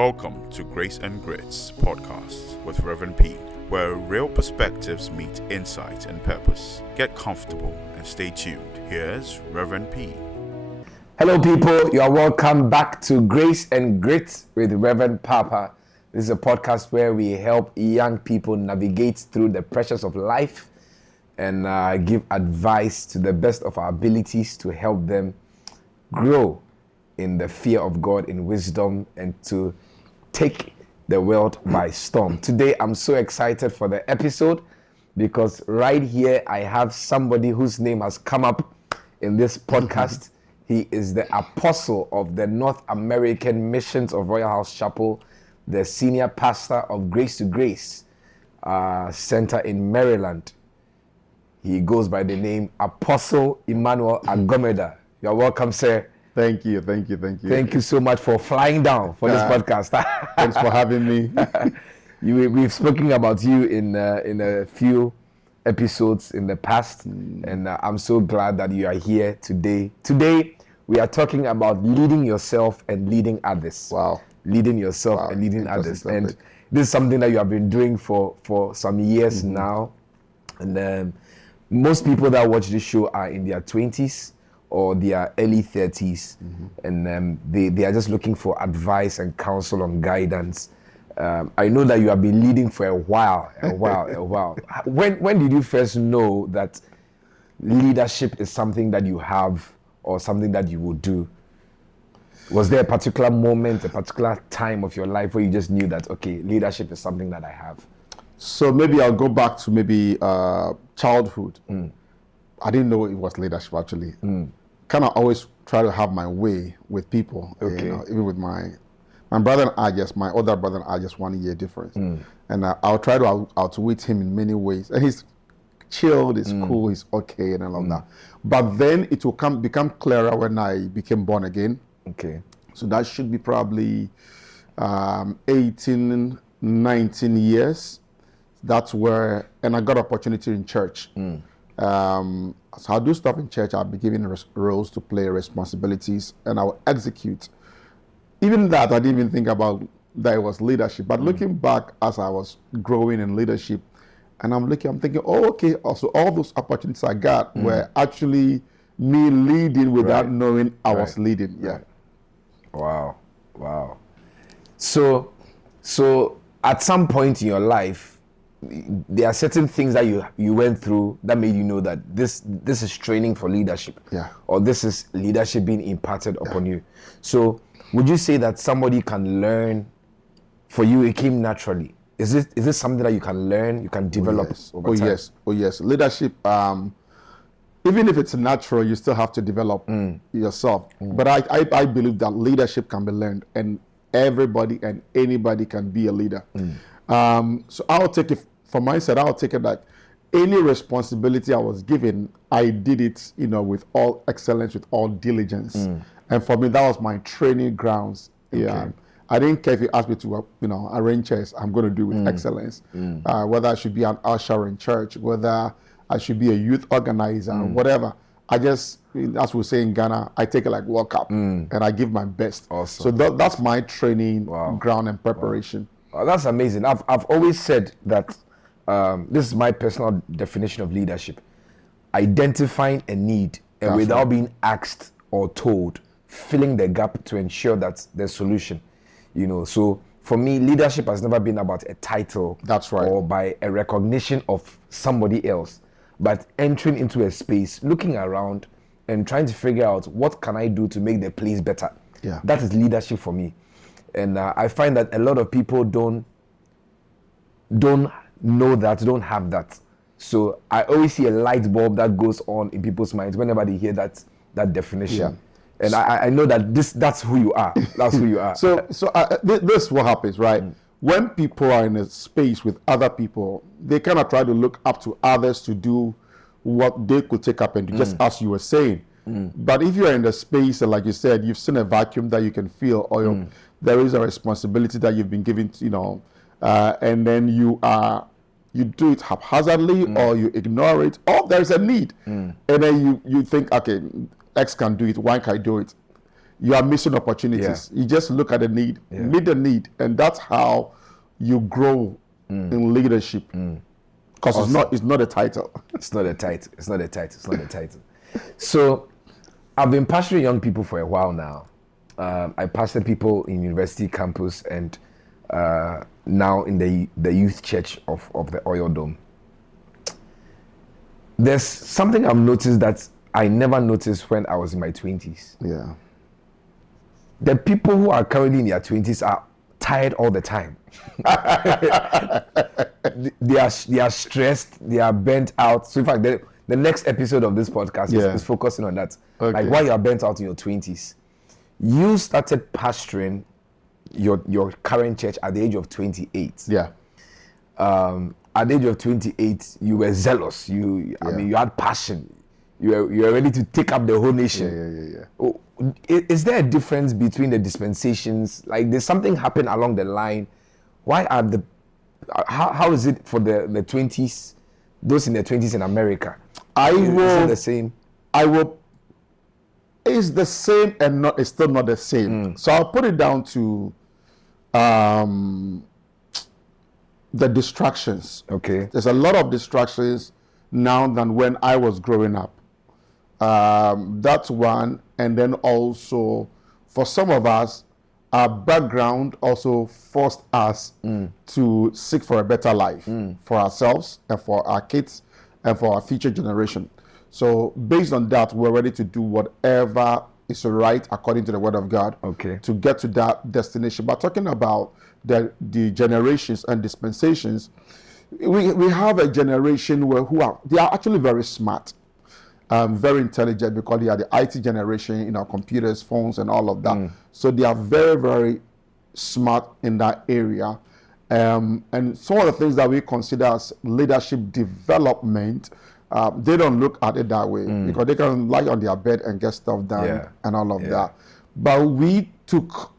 Welcome to Grace and Grits podcast with Reverend P, where real perspectives meet insight and purpose. Get comfortable and stay tuned. Here's Reverend P. Hello people, you are welcome back to Grace and Grits with Reverend Paapa. This is a podcast where we help young people navigate through the pressures of life and give advice to the best of our abilities to help them grow in the fear of God, in wisdom, and to take the world by storm. Today, I'm so excited for the episode because right here, I have somebody whose name has come up in this podcast. He is the apostle of the North American Missions of Royal House Chapel, the senior pastor of Grace to Grace Center in Maryland. He goes by the name Apostle Emmanuel Agormeda. You're welcome, sir. Thank you. Thank you so much for flying down for this podcast. Thanks for having me. We've spoken about you in a few episodes in the past, and I'm so glad that you are here today. Today, we are talking about leading yourself and leading others. Wow. Leading yourself and leading others. And this is something that you have been doing for some years now. And most people that watch this show are in their 20s or their early 30s, and they are just looking for advice and counsel and guidance. I know that you have been leading for a while. When did you first know that leadership is something that you have or something that you would do? Was there a particular moment, a particular time of your life where you just knew that, okay, leadership is something that I have? So maybe I'll go back to childhood. I didn't know it was leadership actually. Kind of always try to have my way with people. Okay. Even with my brother and I, my older brother and I, just 1 year difference. And I'll try to outwit him in many ways. And he's chilled, he's cool, he's okay, and all of that. But then it will become clearer when I became born again. Okay. So that should be probably 18, 19 years. That's where, and I got opportunity in church. So I'll do stuff in church. I'll be given roles to play, responsibilities, and I'll execute. Even that, I didn't even think about that it was leadership. But looking back as I was growing in leadership, and I'm thinking, oh, okay, also all those opportunities I got were actually me leading without knowing I was leading. Yeah. Wow. So at some point in your life, there are certain things that you went through that made you know that this is training for leadership, or this is leadership being imparted upon you. So would you say that somebody can learn? For you, it came naturally. Is this something that you can learn, you can develop over time? Oh yes. Leadership, even if it's natural, you still have to develop yourself. But I believe that leadership can be learned, and everybody and anybody can be a leader. So I'll take it from my side. I'll take it like any responsibility I was given, I did it, with all excellence, with all diligence. And for me, that was my training grounds. Yeah. I didn't care if you asked me to, arrange chairs. I'm going to do it with excellence. Whether I should be an usher in church, whether I should be a youth organizer, whatever. I just, as we say in Ghana, I take it like World Cup, and I give my best. Awesome. So that's my training ground and preparation. Wow. That's amazing. I've always said that this is my personal definition of leadership: identifying a need and without being asked or told, filling the gap to ensure that there's solution. So for me, leadership has never been about a title. That's right. Or by a recognition of somebody else, but entering into a space, looking around, and trying to figure out what can I do to make the place better. Yeah. That is leadership for me. And I find that a lot of people don't know that, don't have that. So I always see a light bulb that goes on in people's minds whenever they hear that definition. Yeah. And I know that that's who you are. That's who you are. So this is what happens, right? When people are in a space with other people, they kind of try to look up to others to do what they could take up and do, just as you were saying. But if you're in the space, and like you said, you've seen a vacuum that you can feel, or there is a responsibility that you've been given, and then you do it haphazardly, or you ignore it, or there's a need, and then you think, okay, X can do it, Y can do it. you are missing opportunities. You just look at the need, meet the need, and that's how you grow in leadership. Because it's not a title. It's not a title. It's not a title. It's not a title. So I've been pastoring young people for a while now. I pastored people in university campus and now in the youth church of the Oil Dome. There's something I've noticed that I never noticed when I was in my 20s. Yeah. The people who are currently in their 20s are tired all the time. they are stressed, they are burnt out. So in fact, the next episode of this podcast is focusing on that. Okay. Like why you are burnt out in your 20s. You started pastoring your current church at the age of 28. Yeah. At the age of 28, you were zealous. I mean, you had passion. You were ready to take up the whole nation. Yeah. Is there a difference between the dispensations? Like, there's something happen along the line. Why are how is it for the 20s, those in the 20s in America? Is it the same? It's the same and it's still not the same. So I'll put it down to the distractions. Okay. There's a lot of distractions now than when I was growing up. That's one. And then also, for some of us, our background also forced us to seek for a better life for ourselves and for our kids and for our future generation. So based on that, we're ready to do whatever is right according to the word of God to get to that destination. But talking about the generations and dispensations, we have a generation they are actually very smart, very intelligent, because they are the IT generation in our computers, phones, and all of that. So they are very, very smart in that area. And some of the things that we consider as leadership development, they don't look at it that way because they can lie on their bed and get stuff done and all of that. But we took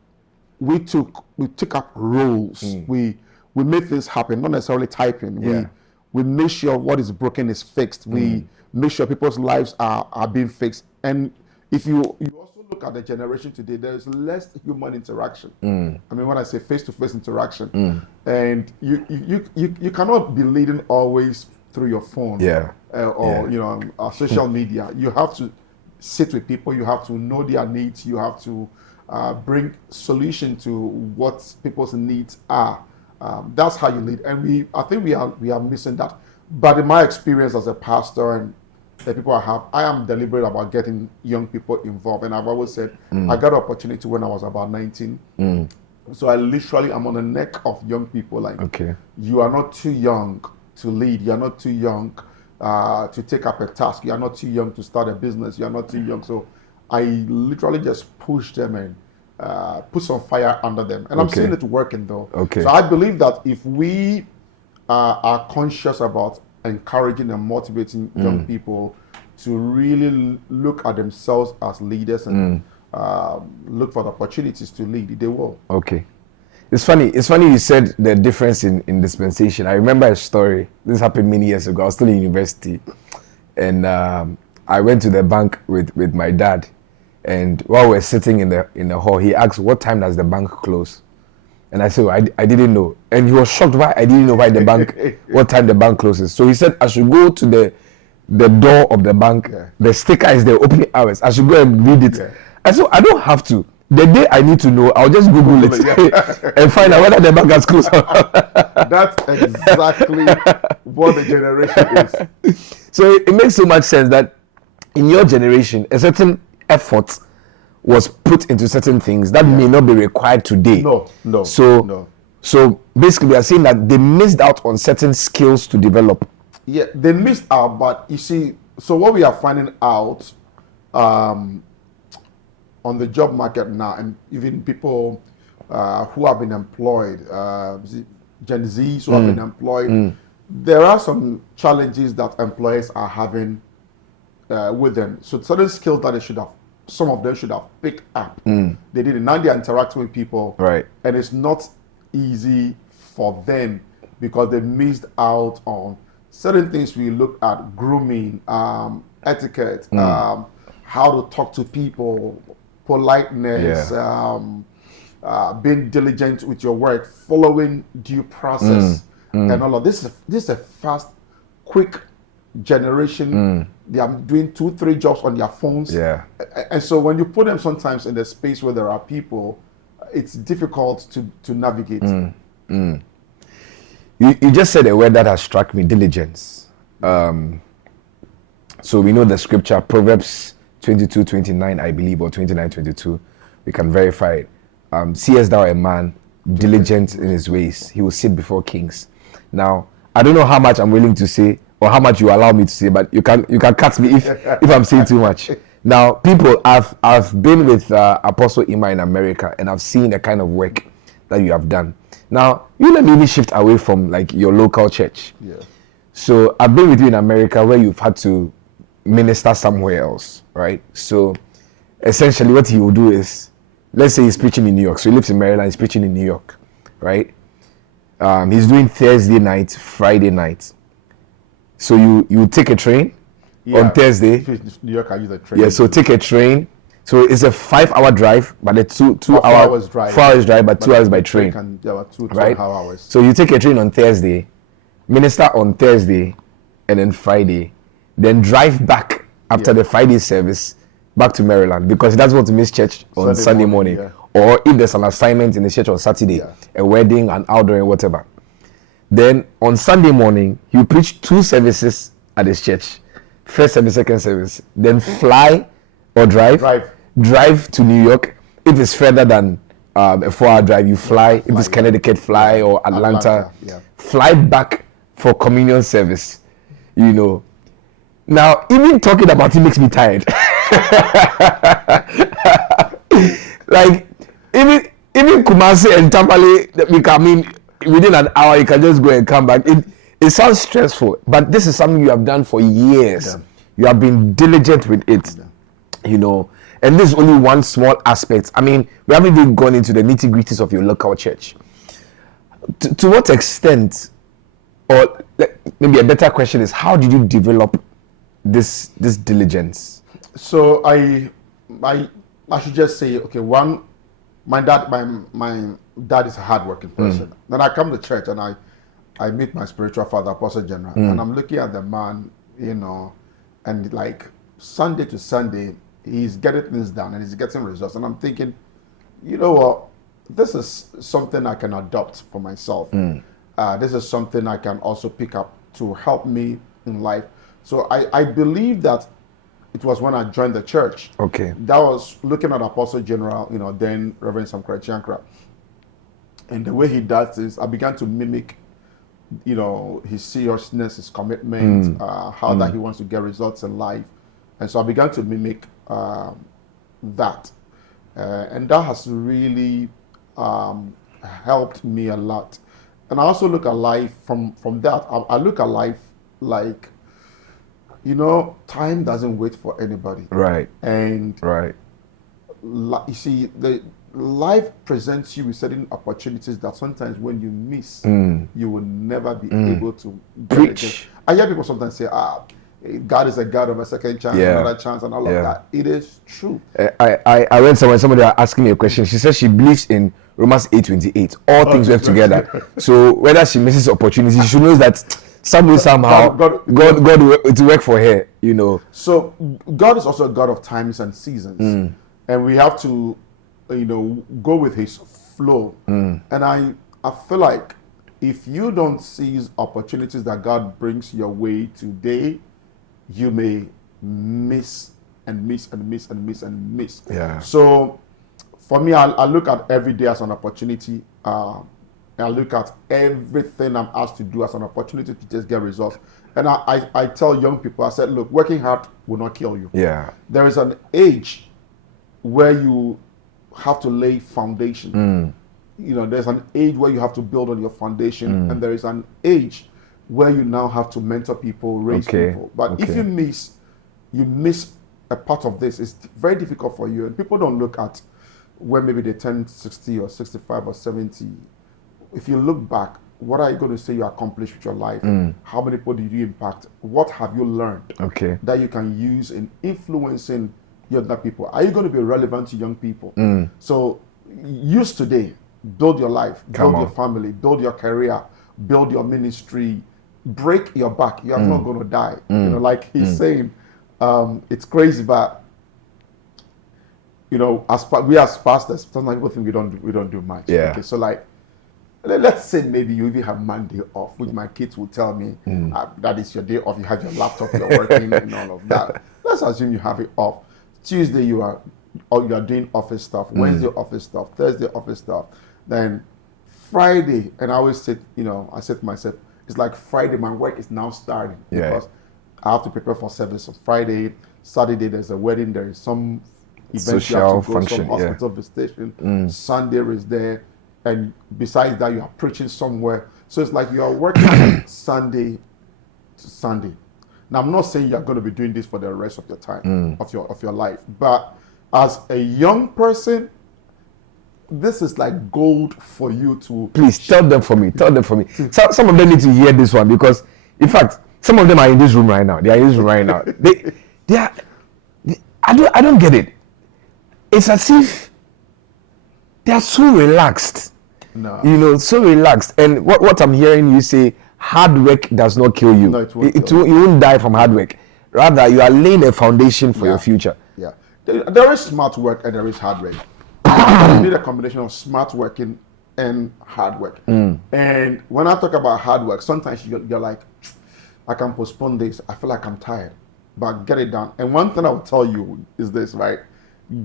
up roles. We made things happen, not necessarily typing. We make sure what is broken is fixed. We make sure people's lives are being fixed. And if you also look at the generation today, there's less human interaction. I mean, when I say face-to-face interaction, and you cannot be leading always through your phone or social media. You have to sit with people. You have to know their needs. You have to bring solution to what people's needs are. That's how you lead, and I think we are missing that. But in my experience as a pastor and the people I am deliberate about getting young people involved. And I've always said I got an opportunity when I was about 19. So I literally am on the neck of young people. Like, you are not too young to lead. You are not too young to take up a task. You are not too young to start a business. You are not too young. So I literally just push them and put some fire under them. And I'm seeing it working though. So I believe that if we are conscious about encouraging and motivating young people to really look at themselves as leaders and look for the opportunities to lead, they will. It's funny you said the difference in dispensation. I remember a story. This happened many years ago. I was still in university, and I went to the bank with my dad, and while we were sitting in the hall, he asked, "What time does the bank close?" And I said, I didn't know. And he was shocked why I didn't know what time the bank closes. So he said, I should go to the door of the bank. The sticker is the opening hours. I should go and read it. I said, I don't have to. The day I need to know, I'll just Google it and find out whether the bank has closed. That's exactly what the generation is. So it makes so much sense that in your generation, a certain effort was put into certain things that may not be required today. No. So basically, we are saying that they missed out on certain skills to develop. Yeah, they missed out, but you see, so what we are finding out on the job market now, and even people who have been employed, Gen Zs who have been employed, there are some challenges that employers are having with them. So certain skills that some of them should have picked up. They didn't. Now they're interacting with people, and it's not easy for them because they missed out on certain things. We look at grooming, etiquette, how to talk to people, politeness, being diligent with your work, following due process, and all of this. This is a fast, quick generation. They are doing 2-3 jobs on their phones. Yeah. And so when you put them sometimes in the space where there are people, it's difficult to navigate. You just said a word that has struck me, diligence. So we know the scripture, Proverbs 22:29, I believe, or 29:22. We can verify it. Seest thou a man diligent in his ways, he will sit before kings. Now, I don't know how much I'm willing to say or how much you allow me to say, but you can cut me if I'm saying too much. Now, people, I've been with Apostle Emma in America, and I've seen the kind of work that you have done. Now, you let me even shift away from like your local church. Yeah. So I've been with you in America where you've had to minister somewhere else, right? So essentially what he will do is, let's say he's preaching in New York. So he lives in Maryland, he's preaching in New York, right? He's doing Thursday night, Friday night. So you take a train on Thursday. New York, I use a train. Yeah, so take a train. So it's a 5-hour drive, but a 4 hours drive, but 2 hours by train. Right? Hours. So you take a train on Thursday, minister on Thursday, and then Friday, then drive back after the Friday service back to Maryland because he doesn't want to miss church on Sunday morning. Or if there's an assignment in the church on Saturday, a wedding, an outdoor, whatever. Then on Sunday morning, he'll preach 2 services at his church. First service, second service. Then fly or drive to New York. If it's further than a 4-hour drive, you fly. If it's Connecticut, fly, or Atlanta. Fly back for communion service. You know. Now, even talking about it makes me tired. Like, even Kumasi and Tampale, within an hour, you can just go and come back. It sounds stressful, but this is something you have done for years. Yeah. You have been diligent with it, you know. And this is only one small aspect. I mean, we haven't even gone into the nitty-gritties of your local church. To what extent, or maybe a better question is, how did you develop this diligence? So I should just say, okay, one, my dad is a hardworking person. Then I come to church and I meet my spiritual father, Apostle General, and I'm looking at the man, you know, and like Sunday to Sunday, he's getting things done and he's getting results. And I'm thinking, you know what, this is something I can adopt for myself. This is something I can also pick up to help me in life. So I believe that it was when I joined the church. Okay. That was looking at Apostle General, you know, then Reverend Samkra Chiankra. And the way he does this, I began to mimic, you know, his seriousness, his commitment, how that he wants to get results in life. And so I began to mimic that. And that has really helped me a lot. And I also look at life from that. I look at life like, you know, time doesn't wait for anybody. Right. And right. You see, the life presents you with certain opportunities that sometimes when you miss, you will never be able to preach. I hear people sometimes say, God is a God of a second chance, another chance, and all of that. It is true. I read somebody asking me a question. She says she believes in Romans 8:28. All things work together. So whether she misses opportunities, she knows that somehow God will work for her, you know. So God is also a God of times and seasons, and we have to, you know, go with His flow. And I feel like if you don't seize opportunities that God brings your way today, you may miss and miss and miss and miss and miss. Yeah. So for me, I look at every day as an opportunity. I look at everything I'm asked to do as an opportunity to just get results. And I tell young people, I said, look, working hard will not kill you. Yeah. There is an age where you have to lay foundation. You know, there's an age where you have to build on your foundation, and there is an age where you now have to mentor people, raise people. But if you miss a part of this, it's very difficult for you. And people don't look at where maybe they turn 60 or 65 or 70. If you look back, what are you going to say you accomplished with your life? How many people did you impact? What have you learned that you can use in influencing younger people? Are you going to be relevant to young people? So use today, build your life, build your family, build your career, build your ministry, break your back. You are not going to die. You know, like he's saying, it's crazy, but you know, we as pastors, sometimes people think we don't do much. Yeah. Okay, so like, let's say maybe you even have Monday off, which my kids will tell me that is your day off. You have your laptop, you're working, and all of that. Let's assume you have it off. Tuesday you are doing office stuff. Wednesday office stuff. Thursday office stuff. Then Friday, and I always say, you know, I said to myself, it's like Friday, my work is now starting because I have to prepare for service on Friday. Saturday there's a wedding. There is some event you have to go, some hospital visitation. Sunday is there. And besides that, you are preaching somewhere. So it's like you are working Sunday to Sunday. Now, I'm not saying you're going to be doing this for the rest of your time, of your life. But as a young person, this is like gold for you to... Please, tell them for me. So, some of them need to hear this one because, in fact, some of them are in this room right now. They are in this room right now. I don't get it. It's as if they are so relaxed. No. You know, so relaxed. And what I'm hearing you say, hard work does not kill you. No, it won't you won't die from hard work. Rather, you are laying a foundation for your future. Yeah. There is smart work and there is hard work. You need a combination of smart working and hard work. And when I talk about hard work, sometimes you're like, I can postpone this. I feel like I'm tired. But get it done. And one thing I will tell you is this, right?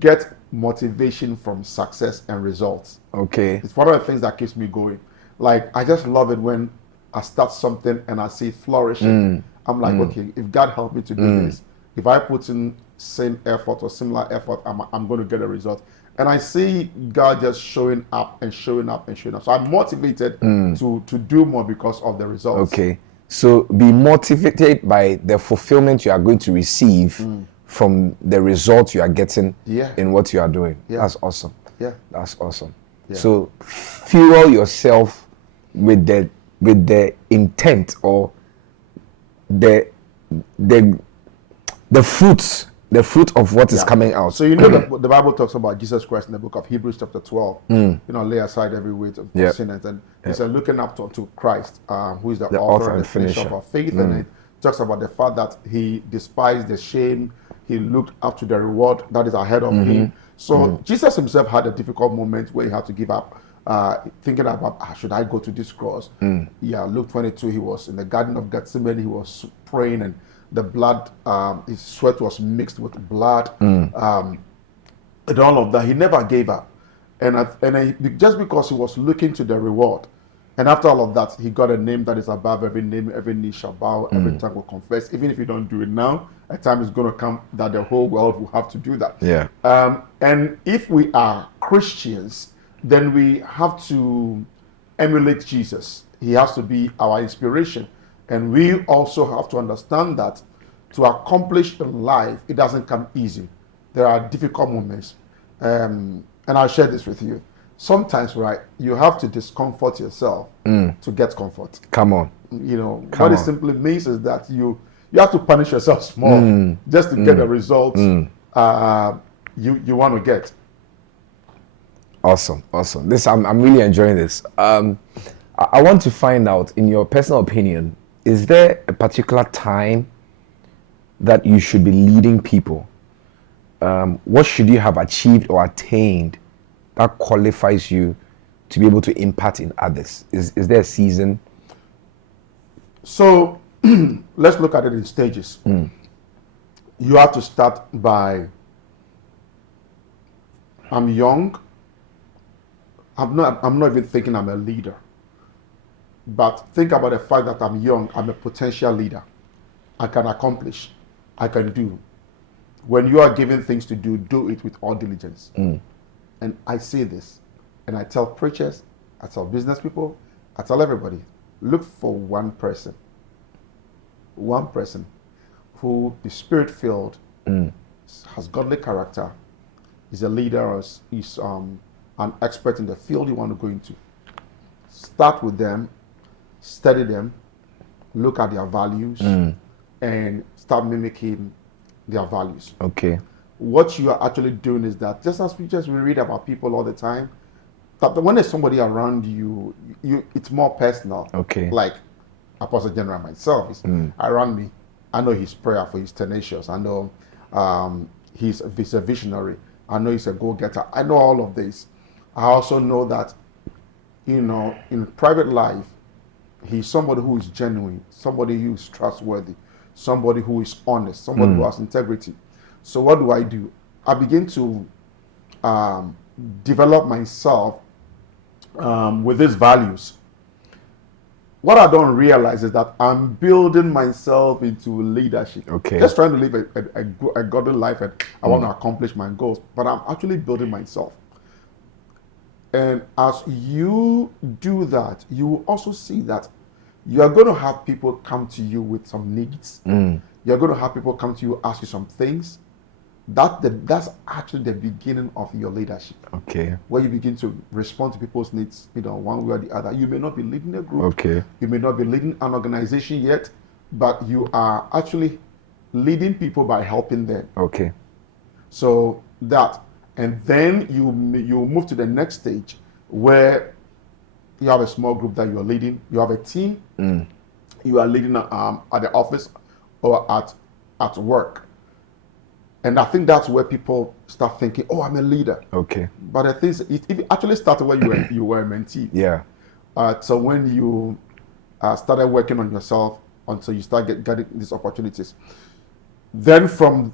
Get motivation from success and results. Okay. It's one of the things that keeps me going. Like, I just love it when I start something and I see it flourishing. I'm like, okay, if God helped me to do this, if I put in same effort or similar effort, I'm going to get a result. And I see God just showing up and showing up and showing up. So I'm motivated to do more because of the results. Okay. So be motivated by the fulfillment you are going to receive from the results you are getting in what you are doing. That's awesome. That's awesome. So fuel yourself with the intent or the fruit of what is coming out. So you know that the Bible talks about Jesus Christ in the book of Hebrews chapter 12. You know, lay aside every weight of sin, and he said, looking up to Christ, who is the author and the finisher of our faith. And it talks about the fact that he despised the shame. He looked up to the reward that is ahead of him. So Jesus himself had a difficult moment where he had to give up, thinking about, should I go to this cross? Luke 22, he was in the Garden of Gethsemane, he was praying, and the blood, his sweat was mixed with blood, and all of that. He never gave up. And just because he was looking to the reward, and after all of that, he got a name that is above every name, every knee shall bow, every tongue will confess. Even if you don't do it now, a time is going to come that the whole world will have to do that. And if we are Christians, then we have to emulate Jesus. He has to be our inspiration. And we also have to understand that to accomplish in life, it doesn't come easy. There are difficult moments. And I'll share this with you. Sometimes, right, you have to discomfort yourself to get comfort. Come on. You know, what it simply means is that you have to punish yourself small just to get the results you want to get. Awesome. This I'm really enjoying this. I want to find out, in your personal opinion, is there a particular time that you should be leading people? What should you have achieved or attained that qualifies you to be able to impact in others? Is there a season? So let's look at it in stages. You have to start by, I'm young. I'm not even thinking I'm a leader. But think about the fact that I'm young, I'm a potential leader. I can accomplish, I can do. When you are given things to do it with all diligence. And I say this, and I tell preachers, I tell business people, I tell everybody, look for one person who is spirit-filled, has godly character, is a leader, or is an expert in the field you want to go into. Start with them, study them, look at their values, and start mimicking their values. Okay. what you are actually doing is that just as we read about people all the time, that when there's somebody around you, it's more personal. Okay. Like Apostle General myself is around me. I know he's prayerful, he's tenacious. I know he's a visionary. I know he's a go-getter. I know all of this. I also know that, in private life, he's somebody who is genuine, somebody who is trustworthy, somebody who is honest, somebody who has integrity. So what do? I begin to develop myself with these values. What I don't realize is that I'm building myself into leadership. Okay. Just trying to live a godly life, and I want to accomplish my goals, but I'm actually building myself. And as you do that, you will also see that you are going to have people come to you with some needs. You're going to have people come to you, ask you some things. That's actually the beginning of your leadership. Okay. Where you begin to respond to people's needs, one way or the other. You may not be leading a group. Okay. You may not be leading an organization yet, but you are actually leading people by helping them. Okay. So that, and then you move to the next stage where you have a small group that you are leading. You have a team. You are leading at the office or at work. And I think that's where people start thinking, "Oh, I'm a leader." Okay. But the thing is, it actually started when you were a mentee. Yeah. So when you started working on yourself until you start getting these opportunities, then from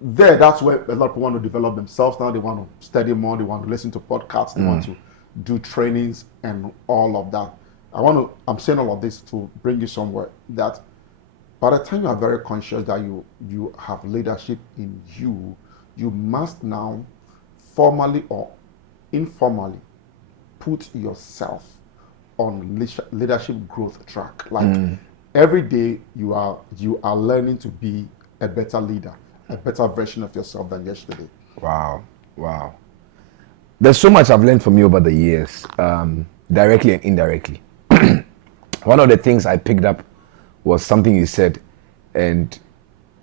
there, that's where a lot of people want to develop themselves. Now they want to study more. They want to listen to podcasts. They want to do trainings and all of that. I'm saying all of this to bring you somewhere that by the time you are very conscious that you have leadership in you, you must now formally or informally put yourself on leadership growth track. Like every day you are learning to be a better leader, a better version of yourself than yesterday. Wow. There's so much I've learned from you over the years, directly and indirectly. One of the things I picked up was something you said, and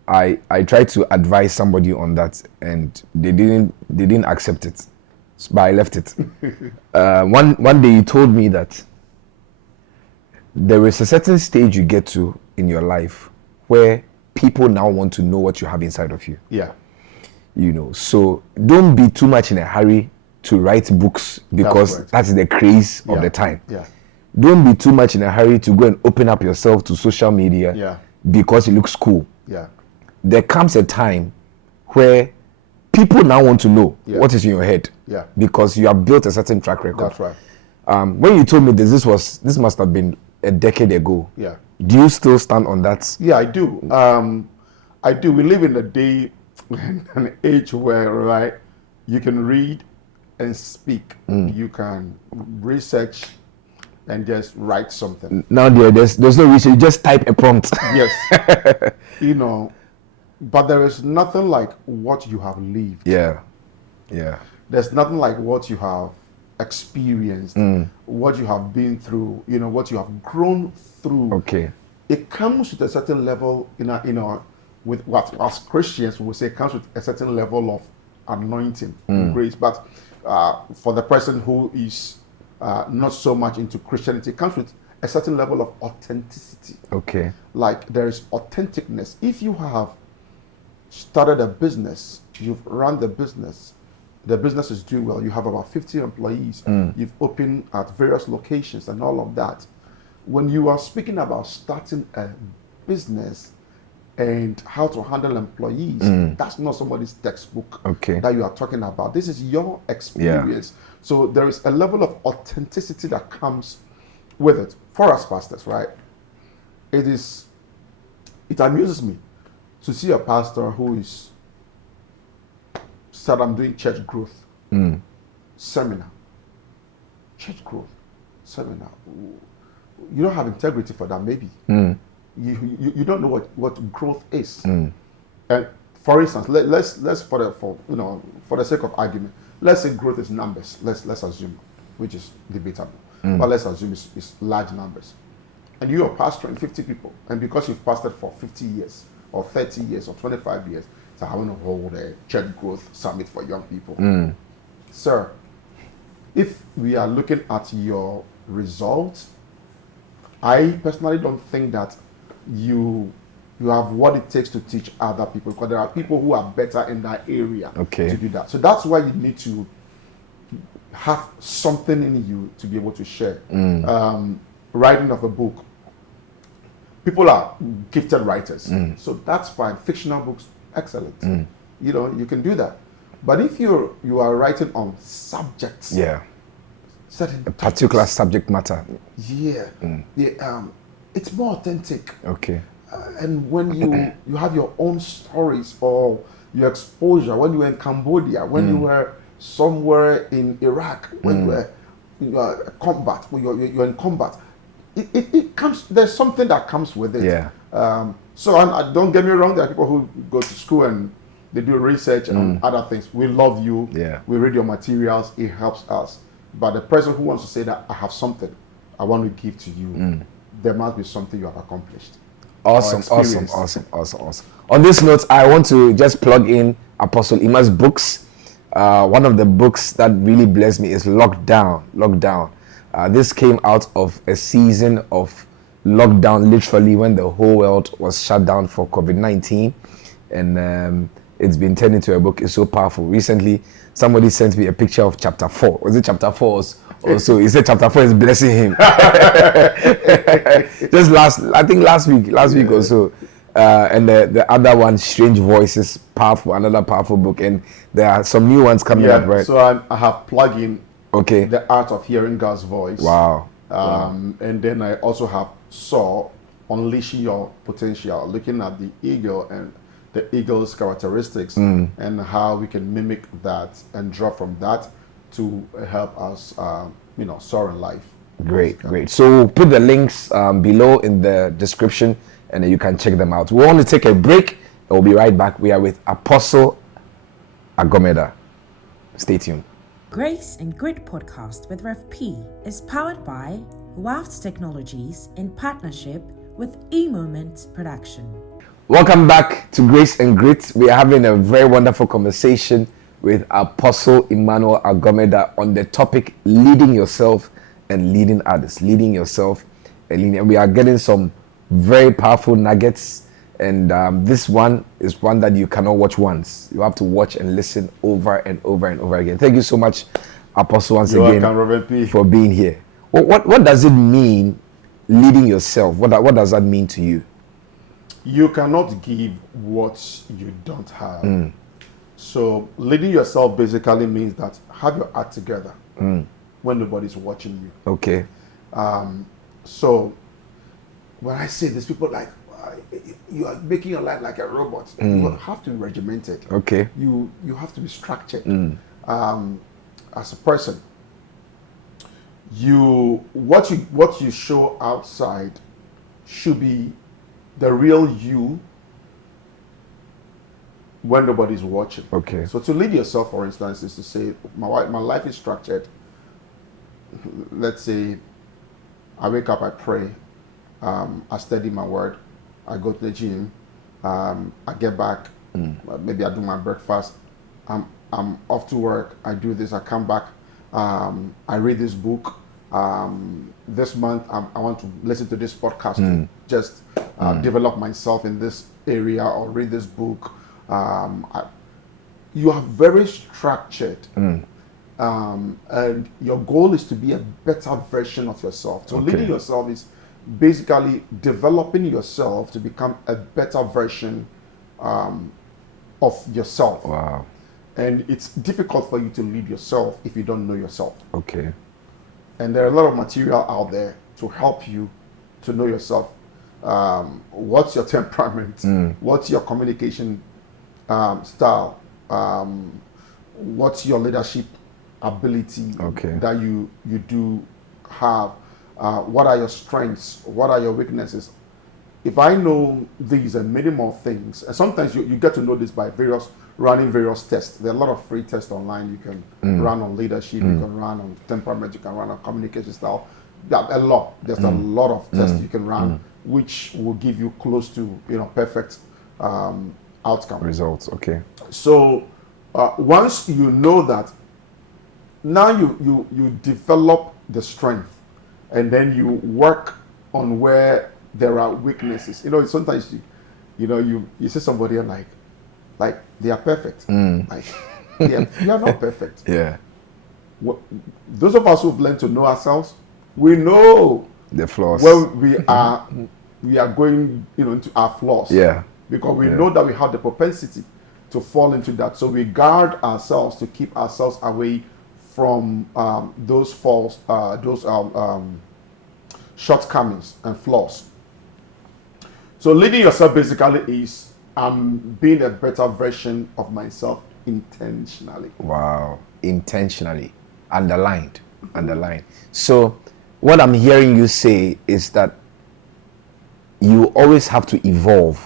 I tried to advise somebody on that, and they didn't accept it, but I left it. One day you told me that there is a certain stage you get to in your life where people now want to know what you have inside of you. Yeah. So don't be too much in a hurry to write books because that's the craze of the time. Yeah. Don't be too much in a hurry to go and open up yourself to social media because it looks cool. Yeah. There comes a time where people now want to know what is in your head because you have built a certain track record. That's right. When you told me this must have been a decade ago. Yeah. Do you still stand on that? Yeah, I do. I do. We live in a day, an age where, you can read and speak. You can research and just write something. Now there's no reason. You just type a prompt. Yes. But there is nothing like what you have lived. Yeah. There's nothing like what you have experienced, what you have been through, what you have grown through. Okay. It comes with a certain level, with what as Christians we say, it comes with a certain level of anointing and grace. But for the person who is not so much into Christianity, it comes with a certain level of authenticity. Okay. Like there is authenticness. If you have started a business, you've run the business is doing well, you have about 50 employees, you've opened at various locations and all of that. When you are speaking about starting a business and how to handle employees, that's not somebody's textbook that you are talking about. This is your experience. Yeah. So there is a level of authenticity that comes with it. For us pastors, right? It amuses me to see a pastor who is said, I'm doing church growth seminar. Church growth seminar. You don't have integrity for that, maybe. You don't know what growth is. And for instance, let's for the sake of argument, let's say growth is numbers. Let's assume, which is debatable, but let's assume it's large numbers. And you are pastoring 50 people, and because you've pastored for 50 years or 30 years or 25 years, So I want to hold a church growth summit for young people. Sir, if we are looking at your results, I personally don't think that you have what it takes to teach other people, because there are people who are better in that area to do that. So that's why you need to have something in you to be able to share. Writing of a book, people are gifted writers, so that's fine. Fictional books, excellent. You know, you can do that. But if you are writing on subjects, certain a particular subject matter, it's more authentic. And when you have your own stories or your exposure, when you were in Cambodia, when you were somewhere in Iraq, when you are combat, when you're in combat, it comes. There's something that comes with it. So and don't get me wrong. There are people who go to school and they do research on other things. We love you. We read your materials. It helps us. But the person who wants to say that I have something I want to give to you, there must be something you have accomplished. Awesome. On this note, I want to just plug in Apostle Ima's books. One of the books that really blessed me is Lockdown. This came out of a season of lockdown, literally when the whole world was shut down for COVID-19. And it's been turned into a book. It's so powerful. Recently, somebody sent me a picture of chapter 4. Was it chapter 4 also? He said chapter 4 is blessing him. Just last week or so. And the other one, Strange Voices, powerful, another powerful book. And there are some new ones coming up, right? So I have plugged in The Art of Hearing God's Voice. Wow. And then I also have Unleashing Your Potential, looking at the eagle and the eagle's characteristics and how we can mimic that and draw from that to help us, soar in life. Great. So we'll put the links below in the description, and then you can check them out. We want to take a break, and we'll be right back. We are with Apostle Agormeda. Stay tuned. Grace and Grit podcast with Rev P is powered by Waft Technologies in partnership with eMoment Production. Welcome back to Grace and Grit. We are having a very wonderful conversation with Apostle Emmanuel Agormeda on the topic leading yourself and leading others. Leading yourself and leading. We are getting some very powerful nuggets, and this one is one that you cannot watch once. You have to watch and listen over and over and over again. Thank you so much, Apostle, once again, welcome, for being here. What does it mean, leading yourself? What does that mean to you? You cannot give what you don't have. So leading yourself basically means that have your act together when nobody's watching you. Okay. So when I say this, people like, you are making your life like a robot. You have to be regimented. Okay. You have to be structured. As a person, what you show outside should be the real you when nobody's watching. Okay. So to lead yourself, for instance, is to say, my life is structured. Let's say I wake up, I pray, I study my word, I go to the gym, I get back, maybe I do my breakfast, I'm off to work, I do this, I come back, I read this book. This month I want to listen to this podcast to just develop myself in this area or read this book. You are very structured, and your goal is to be a better version of yourself. So leading yourself is basically developing yourself to become a better version of yourself. Wow. And it's difficult for you to lead yourself if you don't know yourself. Okay. And there are a lot of material out there to help you to know yourself. What's your temperament? What's your communication style? What's your leadership ability that you do have? What are your strengths? What are your weaknesses? If I know these and many more things, and sometimes you get to know this by running various tests. There are a lot of free tests online. You can run on leadership, you can run on temperament, you can run on communication style. There's a lot of tests you can run, which will give you close to perfect outcome. Results. Okay. So once you know that, now you develop the strength, and then you work on where there are weaknesses. Sometimes you see somebody and like they are perfect. Like you are not perfect. Yeah. Those of us who've learned to know ourselves, we know The flaws. when we are going into our flaws. Yeah. Because we know that we have the propensity to fall into that. So we guard ourselves to keep ourselves away from those faults, those shortcomings and flaws. So leading yourself basically is being a better version of myself intentionally. Wow. Intentionally. Underlined. So what I'm hearing you say is that you always have to evolve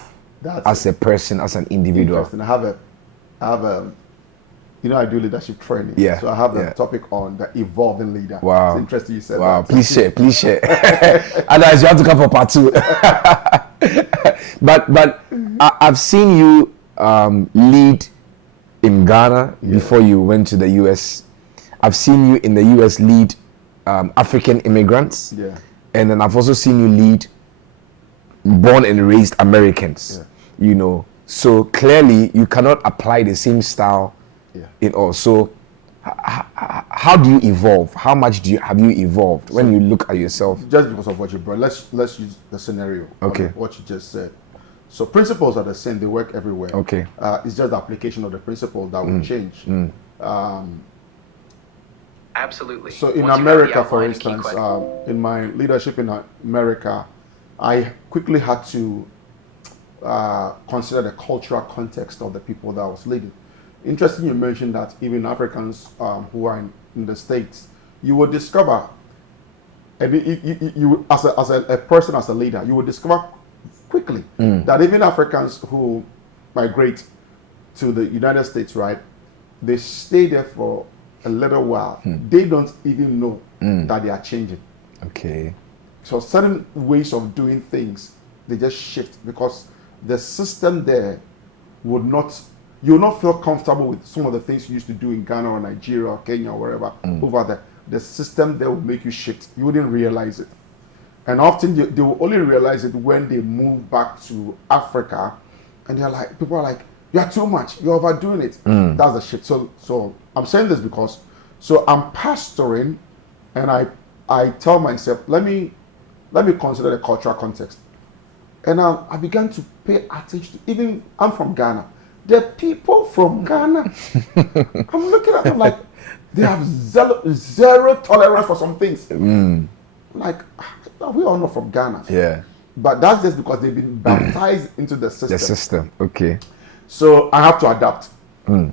as a person, as an individual. Interesting. I have a I do leadership training. Yeah. So I have a topic on the evolving leader. Wow. It's interesting you said wow. that. Please share. Otherwise you have to come for part 2. but I've seen you lead in Ghana before you went to the US. I've seen you in the US lead African immigrants. Yeah. And then I've also seen you lead born and raised Americans. So clearly you cannot apply the same style in all. So how do you evolve? How much have you evolved when you look at yourself? Just because of what you brought, let's use the scenario. Okay. Of what you just said. So principles are the same; they work everywhere. Okay. It's just the application of the principle that will change. Absolutely. So in Once you have America, the for outline, key instance, questions. in my leadership in America, I quickly had to consider the cultural context of the people that I was leading. Interesting, you mentioned that even Africans who are in the States, you will discover, and you as a person, as a leader, you will discover quickly that even Africans who migrate to the United States, right, they stay there for a little while. They don't even know that they are changing. Okay. So certain ways of doing things, they just shift because the system there would not, you will not feel comfortable with some of the things you used to do in Ghana or Nigeria or Kenya or wherever over there. The system there will make you shift. You wouldn't realize it. And often they will only realize it when they move back to Africa and people are like, you're too much, you're overdoing it. That's the shift. So I'm saying this because, so I'm pastoring and I tell myself, let me consider the cultural context. And I began to pay attention to, even, I'm from Ghana. The people from Ghana, I'm looking at them like, they have zero tolerance for some things. Like, we all know from Ghana. Yeah. But that's just because they've been baptized into the system. The system. Okay. So I have to adapt. I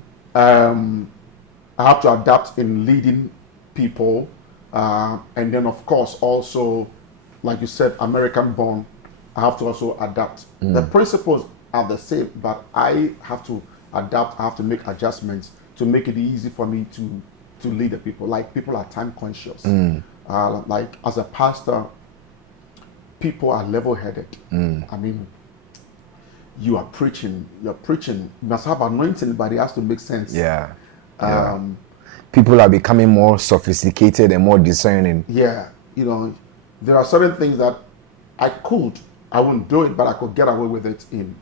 have to adapt in leading people. And then, of course, also, like you said, American born, I have to also adapt. The principles are the same, but I have to adapt. I have to make adjustments to make it easy for me to lead the people. Like, people are time conscious. Like, as a pastor, people are level-headed. I mean, you're preaching, you must have anointing, but it has to make sense. Yeah. People are becoming more sophisticated and more discerning. Yeah. There are certain things that I wouldn't do it, but I could get away with it in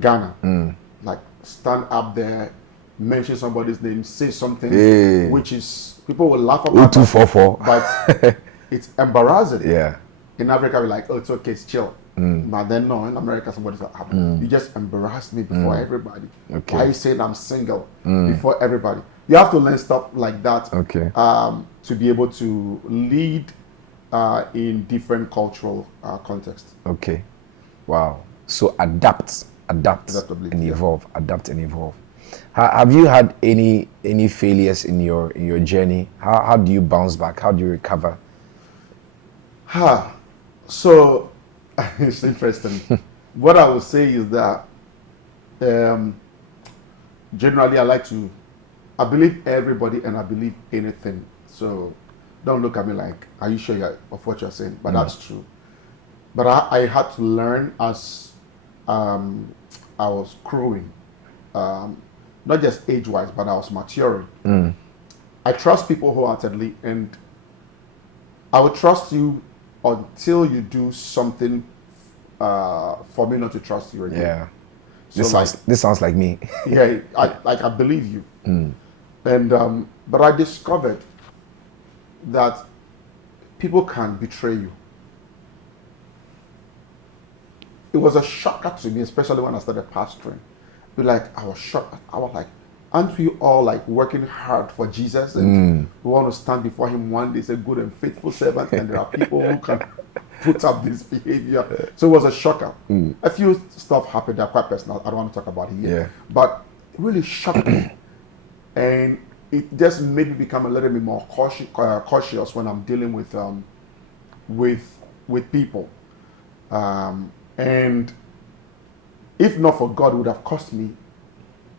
Ghana. Like, stand up there, mention somebody's name, say something, which is, people will laugh about 0244. but it's embarrassing. Yeah. In Africa, we're like, oh, it's okay, it's chill. But then, no, in America, somebody's like, you just embarrassed me before everybody. Okay. Why are you saying I'm single before everybody? You have to learn stuff like that to be able to lead in different cultural contexts. Okay. Wow. So adapt and yeah. evolve. Adapt and evolve. Have you had any failures in your journey? How do you bounce back? How do you recover? So it's interesting. What I would say is that generally I believe everybody and I believe anything. So don't look at me like, are you sure of what you're saying? But that's true. But I had to learn as I was growing, not just age-wise, but I was maturing. I trust people wholeheartedly, and I will trust you until you do something for me not to trust you again. Yeah. So This sounds like me. yeah, I believe you. And but I discovered that people can betray you. It was a shocker to me, especially when I started pastoring. I was shocked. I was like, aren't we all like working hard for Jesus, and we want to stand before him one day, say good and faithful servant, and there are people who can put up this behavior. So it was a shocker. A few stuff happened that are quite personal. I don't want to talk about it here. But it really shocked me. And it just made me become a little bit more cautious when I'm dealing with people. And if not for God, it would have cost me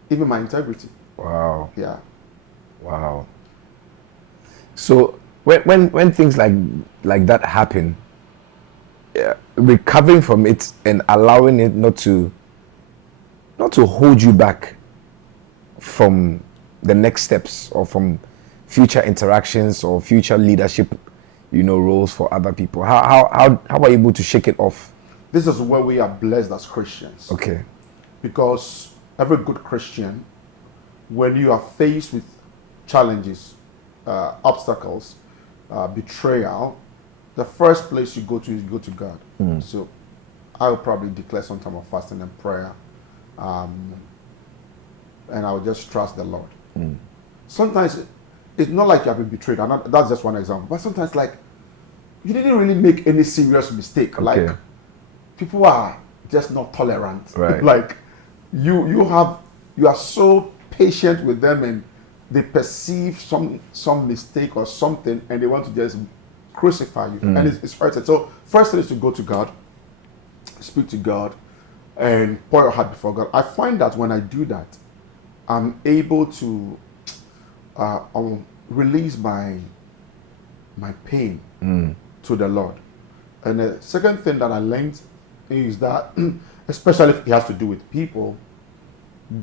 even my integrity. Wow. Yeah. Wow. So when things like that happen, recovering from it and allowing it not to hold you back from the next steps or from future interactions or future leadership, roles for other people. How are you able to shake it off? This is where we are blessed as Christians. Okay. Because every good Christian, when you are faced with challenges, obstacles, betrayal, the first place you go to is go to God. So I will probably declare some time of fasting and prayer, and I will just trust the Lord. Sometimes it's not like you have been betrayed, and that's just one example, but sometimes like you didn't really make any serious mistake. Okay. Like people are just not tolerant. Right. Like you are so patient with them, and they perceive some mistake or something, and they want to just crucify you, and it's hurting. So first thing is to go to God, speak to God, and pour your heart before God. I find that when I do that, I'm able to release my pain to the Lord. And the second thing that I learned is that, especially if it has to do with people,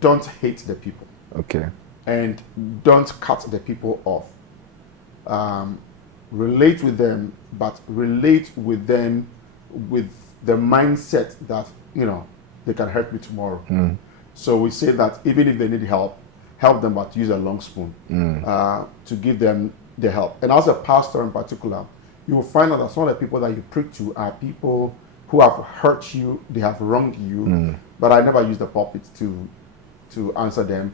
don't hate the people. Okay. And don't cut the people off. Relate with them, but relate with them with the mindset that, they can hurt me tomorrow. So we say that even if they need help them, but use a long spoon to give them the help. And as a pastor in particular, you will find out that some of the people that you preach to are people who have hurt you, they have wronged you, but I never use the pulpit to answer them.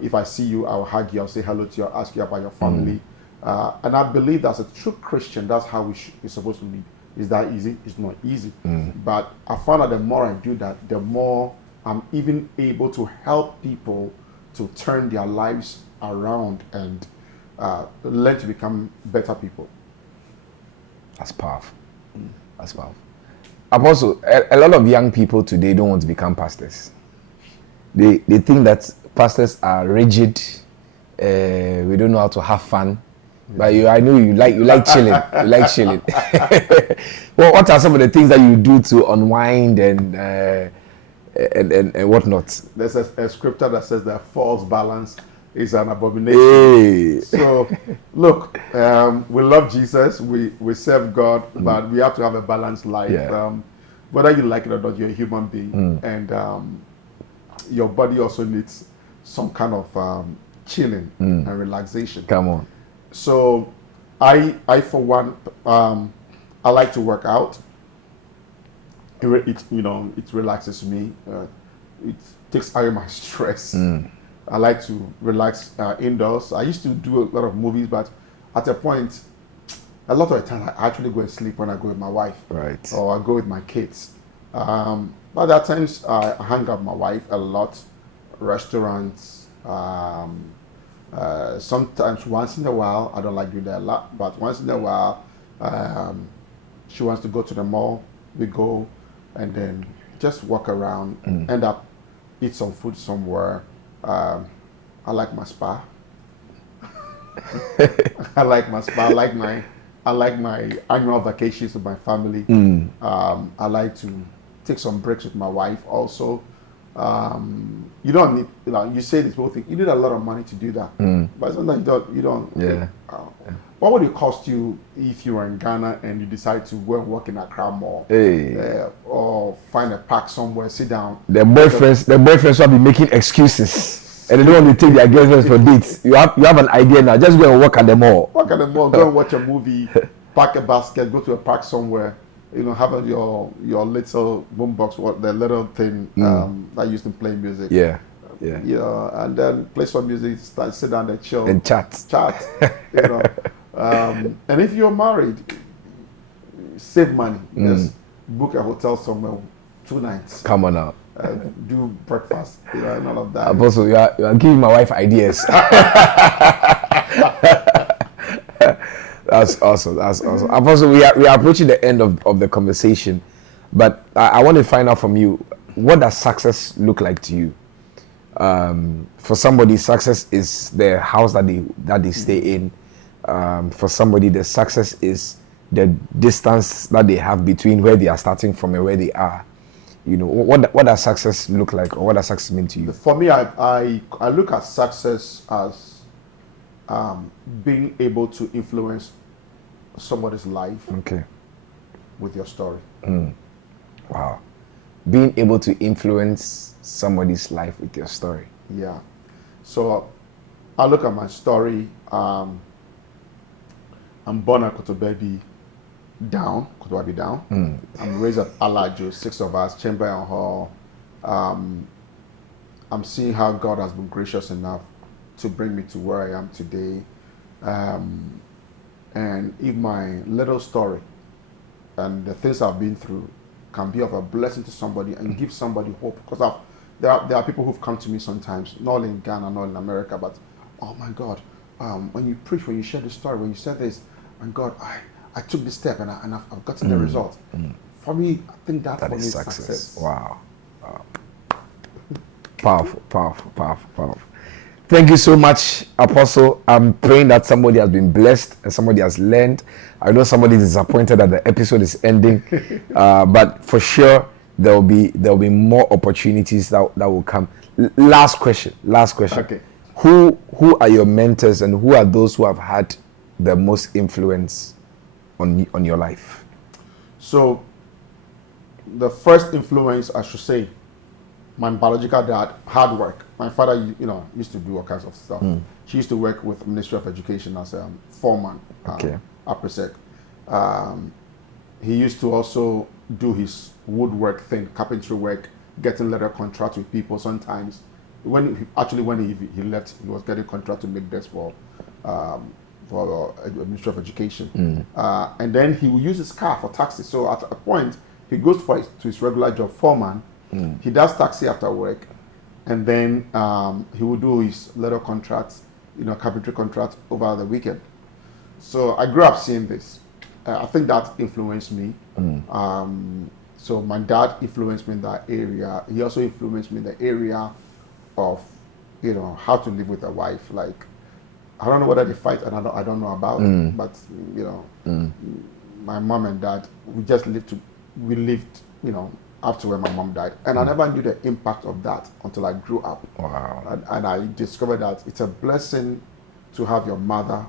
If I see you, I'll hug you, I'll say hello to you, I'll ask you about your family. And I believe that as a true Christian, that's how we're supposed to live. Is that easy? It's not easy. But I found that the more I do that, the more I'm even able to help people to turn their lives around and learn to become better people. That's powerful. That's powerful. Apostle, a lot of young people today don't want to become pastors. They think that pastors are rigid. We don't know how to have fun. But I know you like chilling. You like chilling. Well, what are some of the things that you do to unwind and whatnot? There's a scripture that says that false balance is an abomination. Hey. So, look, we love Jesus, we serve God, but we have to have a balanced life. Yeah. Whether you like it or not, you're a human being, and your body also needs some kind of chilling and relaxation. Come on. So, I for one, I like to work out. It relaxes me. It takes away my stress. I like to relax indoors. I used to do a lot of movies, but at a point, a lot of the time I actually go and sleep when I go with my wife, Right. or I go with my kids. But at times I hang out with my wife a lot, restaurants. Sometimes once in a while, I don't like doing that a lot, but once in a while, she wants to go to the mall. We go, and then just walk around, end up eat some food somewhere. I like my spa. I like my spa. I like my annual vacations with my family. I like to take some breaks with my wife also. You don't need, you say this whole thing. You need a lot of money to do that, but sometimes you don't. Yeah. What would it cost you if you were in Ghana and you decide to go and work in Accra Mall, or find a park somewhere, sit down? The boyfriends will be making excuses, and they don't want to take their girlfriends for dates. You have an idea now. Just go and work at the mall. Work at the mall. Go and watch a movie. Pack a basket. Go to a park somewhere. Have your little boombox, the little thing that used to play music. Yeah. And then play some music, sit down and chill. And chat. And if you're married, save money. Just book a hotel somewhere, 2 nights. Come on now. Do breakfast, and all of that. Apostle, you are giving my wife ideas. That's awesome. Apostle, we are approaching the end of the conversation, but I want to find out from you, what does success look like to you? For somebody, success is the house that they stay in. For somebody, the success is the distance that they have between where they are starting from and where they are. What does success look like, or what does success mean to you? For me, I look at success as being able to influence somebody's life with your story. Wow. Being able to influence somebody's life with your story. Yeah. So I look at my story. I'm born at Kotobabi down. I'm raised at Alajo, 6 of us, Chamber and Hall. I'm seeing how God has been gracious enough to bring me to where I am today. And if my little story and the things I've been through can be of a blessing to somebody and give somebody hope, because there are people who've come to me sometimes, not only in Ghana, not in America, but, oh my God, when you preach, when you share the story, when you said this, and God, I took this step and I've gotten the result. For me, I think that for me is success. Wow. Powerful. Thank you so much, Apostle. I'm praying that somebody has been blessed and somebody has learned. I know somebody is disappointed that the episode is ending, but for sure there will be more opportunities that will come. Last question. Okay. Who are your mentors, and who are those who have had the most influence on your life? So the first influence, I should say, my biological dad, hard work. My father, used to do all kinds of stuff. He used to work with Ministry of Education as a foreman at Presec. He used to also do his woodwork thing, carpentry work, getting letter contracts with people sometimes. When he left, he was getting contract to make desks for Ministry of Education. And then he would use his car for taxi. So at a point, he goes to his regular job, foreman. He does taxi after work, and then he will do his letter contracts, carpentry contracts over the weekend. So I grew up seeing this. I think that influenced me. So my dad influenced me in that area. He also influenced me in the area of, how to live with a wife. Like, I don't know whether they fight, and I don't know about it, but my mom and dad, we lived, up to when my mom died, and I never knew the impact of that until I grew up. Wow. And I discovered that it's a blessing to have your mother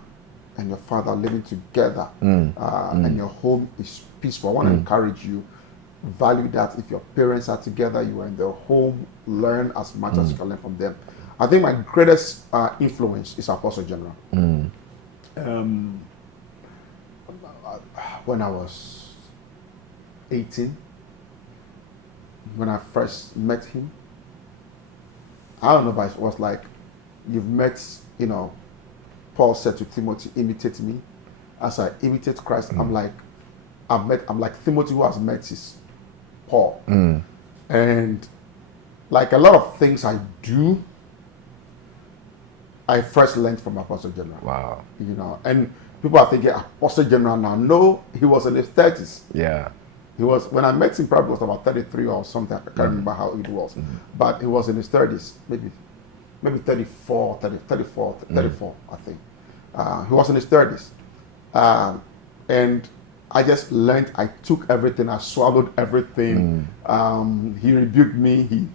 and your father living together, and your home is peaceful. I want to encourage you, value that. If your parents are together, you are in their home, learn as much as you can learn from them. I think my greatest influence is Apostle General. When I was 18, when I first met him, I don't know, but it was like, you've met, Paul said to Timothy, imitate me. As I imitate Christ, I'm like Timothy who has met his Paul. And like a lot of things I do, I first learned from Apostle General. Wow. And people are thinking Apostle General now. No, he was in his 30s. Yeah. He was, when I met him, probably was about 33 or something. I can't remember how it was. But he was in his 30s, maybe 34, I think. He was in his 30s. And I just learned, I took everything, I swallowed everything. He rebuked me.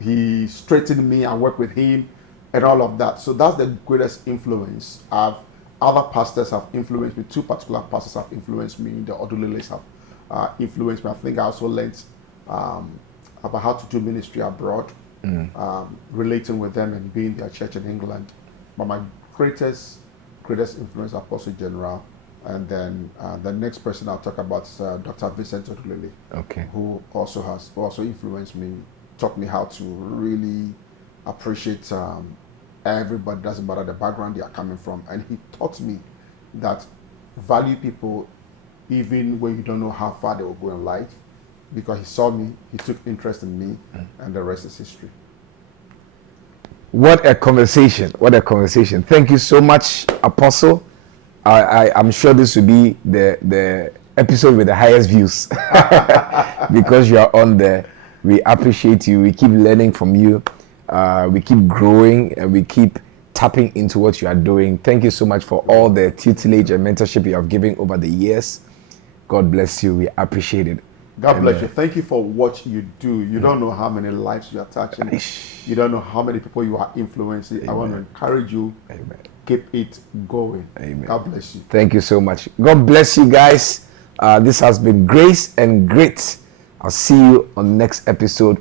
he straightened me. I work with him and all of that. So that's the greatest influence. Other pastors have influenced me. Two particular pastors have influenced me. The Oduleles have influenced me. I think I also learned about how to do ministry abroad, relating with them and being their church in England. But my greatest influence, Apostle General. And then the next person I'll talk about is Dr. Vincent Odulele, who also influenced me, taught me how to really appreciate everybody, doesn't matter the background they are coming from. And he taught me that value people even when you don't know how far they will go in life, because he saw me, he took interest in me, and the rest is history. What a conversation. What a conversation. Thank you so much, Apostle. I'm sure this will be the episode with the highest views because you are on there. We appreciate you. We keep learning from you. We keep growing and we keep tapping into what you are doing. Thank you so much for all the tutelage and mentorship you have given over the years. God bless you. We appreciate it. God bless you. Thank you for what you do. You don't know how many lives you are touching. You don't know how many people you are influencing. Amen. I want to encourage you. Amen. Keep it going. Amen. God bless you. Thank you so much. God bless you guys. This has been Grace and Grit. I'll see you on the next episode.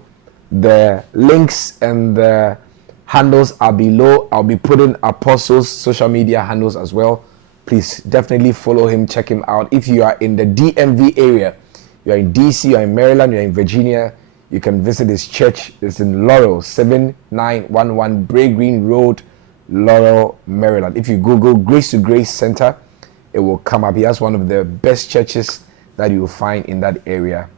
The links and the handles are below. I'll be putting Apostle's social media handles as well. Please definitely follow him, check him out. If you are in the DMV area, you're in DC, you're in Maryland, you're in Virginia, you can visit his church. It's in Laurel, 7911 Bray Green Road, Laurel, Maryland. If you Google Grace to Grace Center, it will come up. He has one of the best churches that you will find in that area.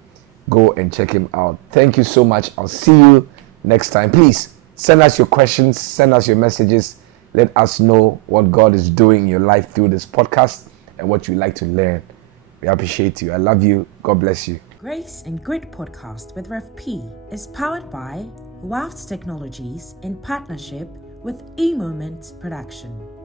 Go and check him out. Thank you so much. I'll see you next time. Please send us your questions, send us your messages. Let us know what God is doing in your life through this podcast and what you'd like to learn. We appreciate you. I love you. God bless you. Grace and Grit podcast with Rev P is powered by Waft Technologies in partnership with eMoment Production.